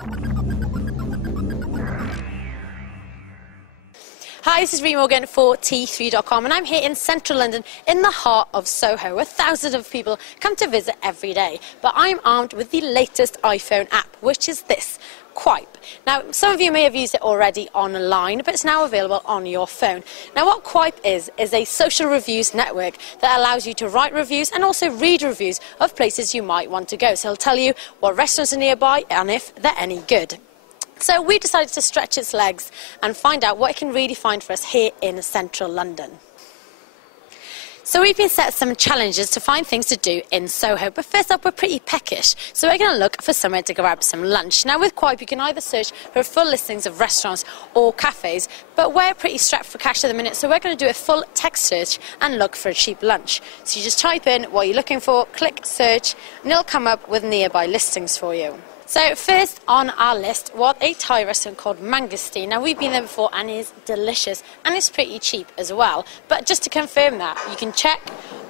Hi, this is Ree Morgan for T3.com, and I'm here in central London in the heart of Soho, where thousands of people come to visit every day. But I'm armed with the latest iPhone app, which is this, Qype. Now, some of you may have used it already online, but it's now available on your phone. Now, what Qype is a social reviews network that allows you to write reviews and also read reviews of places you might want to go. So it'll tell you what restaurants are nearby and if they're any good. So we decided to stretch its legs and find out what it can really find for us here in central London. So we've been set some challenges to find things to do in Soho, but first up we're pretty peckish, so we're going to look for somewhere to grab some lunch. Now with Qype you can either search for full listings of restaurants or cafes, but we're pretty strapped for cash at the minute, so we're going to do a full text search and look for a cheap lunch. So you just type in what you're looking for, click search, and it'll come up with nearby listings for you. So first on our list was a Thai restaurant called Mangosteen. Now we've been there before and it's delicious and it's pretty cheap as well. But just to confirm that, you can check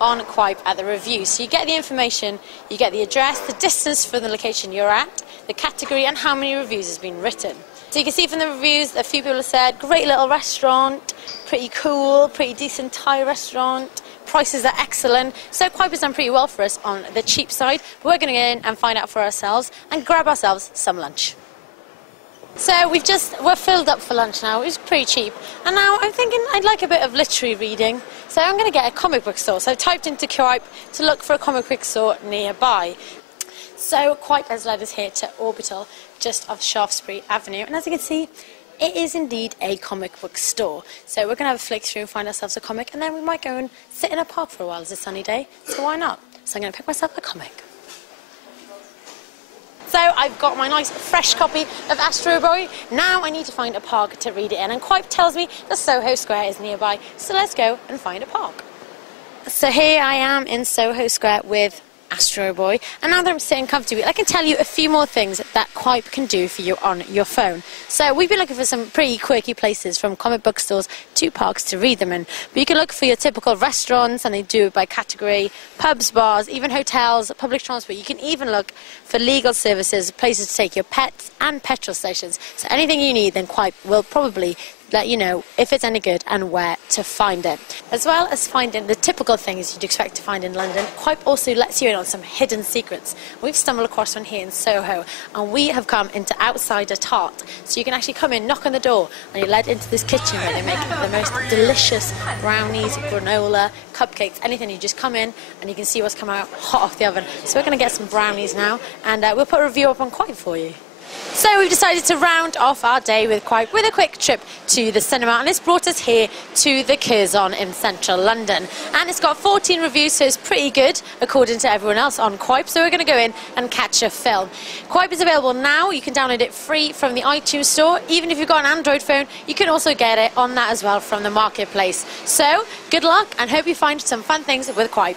on Qype at the reviews. So you get the information, you get the address, the distance from the location you're at, the category and how many reviews has been written. So you can see from the reviews a few people have said, great little restaurant, pretty cool, pretty decent Thai restaurant. Prices are excellent, so Qype has done pretty well for us on the cheap side. But we're going to go in and find out for ourselves and grab ourselves some lunch. So we're filled up for lunch now. It's pretty cheap, and now I'm thinking I'd like a bit of literary reading. So I'm going to get a comic book store. So I typed into Qype to look for a comic book store nearby. So Qype has led us here to Orbital, just off Shaftesbury Avenue, and as you can see, it is indeed a comic book store. So we're going to have a flick through and find ourselves a comic, and then we might go and sit in a park for a while. It's a sunny day, so why not? So I'm going to pick myself a comic. So I've got my nice fresh copy of Astro Boy. Now I need to find a park to read it in, and Qype tells me the Soho Square is nearby, so let's go and find a park. So here I am in Soho Square with Astro Boy, and now that I'm sitting comfortably, I can tell you a few more things that Qype can do for you on your phone. So we've been looking for some pretty quirky places, from comic book stores to parks to read them in. But you can look for your typical restaurants, and they do it by category, pubs, bars, even hotels, public transport. You can even look for legal services, places to take your pets, and petrol stations. So anything you need, then Qype will probably let you know if it's any good and where to find it. As well as finding the typical things you'd expect to find in London, Qype also lets you in on some hidden secrets. We've stumbled across one here in Soho, and we have come into Outsider Tart. So you can actually come in, knock on the door, and you're led into this kitchen where they make the most delicious brownies, granola, cupcakes, anything. You just come in and you can see what's come out hot off the oven. So we're going to get some brownies now, and we'll put a review up on Qype for you. So we've decided to round off our day with Qype with a quick trip to the cinema, and it's brought us here to the Curzon in central London, and it's got 14 reviews, so it's pretty good according to everyone else on Qype. So we're going to go in and catch a film. Qype is available now. You can download it free from the iTunes store. Even if you've got an Android phone, you can also get it on that as well from the marketplace. So good luck, and hope you find some fun things with Qype.